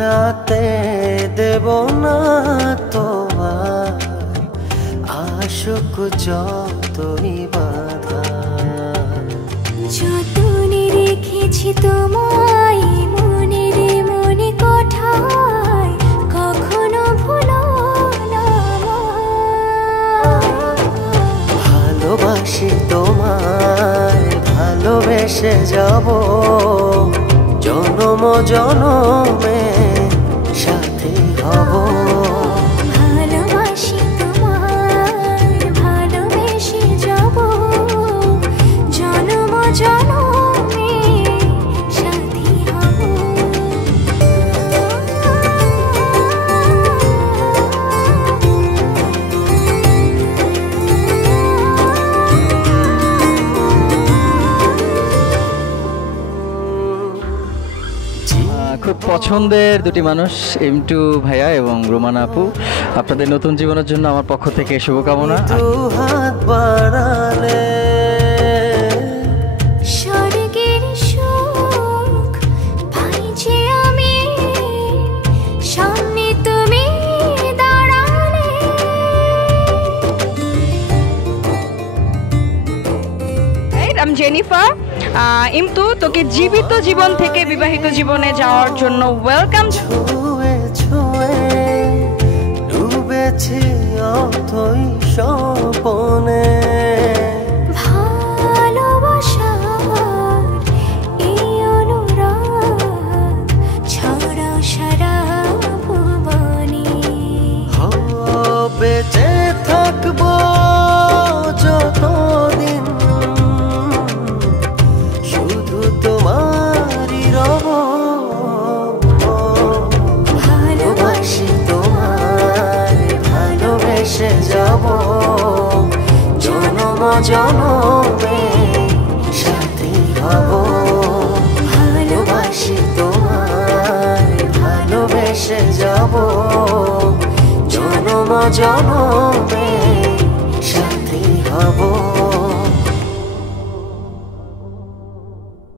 হারাতে দেব না তোমার আশুক যতই বাধা। যতনে রেখেছি তোমায় মনের মনে কোঠায়, কখনো ভুলো না। ভালোবাসি তোমায়, ভালোবেসে যাব জনম জনমে সাথী হব। ভালোবাসি তোমায়, ভালোবেসে যাব জনম জনমে সাথী হব। খুব পছন্দের দুটি মানুষ, এম2 ভাইয়া এবং রোমানা আপু। আপনাদের নতুন জীবনের জন্য আমার পক্ষ থেকে শুভকামনা। দু হাত বাড়ালে স্বর্গের সুখ পাই যে আমি, সামনে তুমি দাঁড়ালে। আমি জেনিফার। ইমতু, তোকে জীবিত জীবন থেকে বিবাহিত জীবনে যাওয়ার জন্য ওয়েলকাম। ছুঁয়ে ছুঁয়ে ডুবেছি অথই স্বপনে। ভালোবাসার এই অনুরাগ ছড়াও সারা ভুবনে। বেঁচে থাকবো যতদিন শুধু তোমারই রব। ভালোবাসি তোমায়, ভালোবেসে যাব জনম জনমে সাথী হব। ভালোবাসি তোমায়, ভালোবেসে যাব জনম জনমে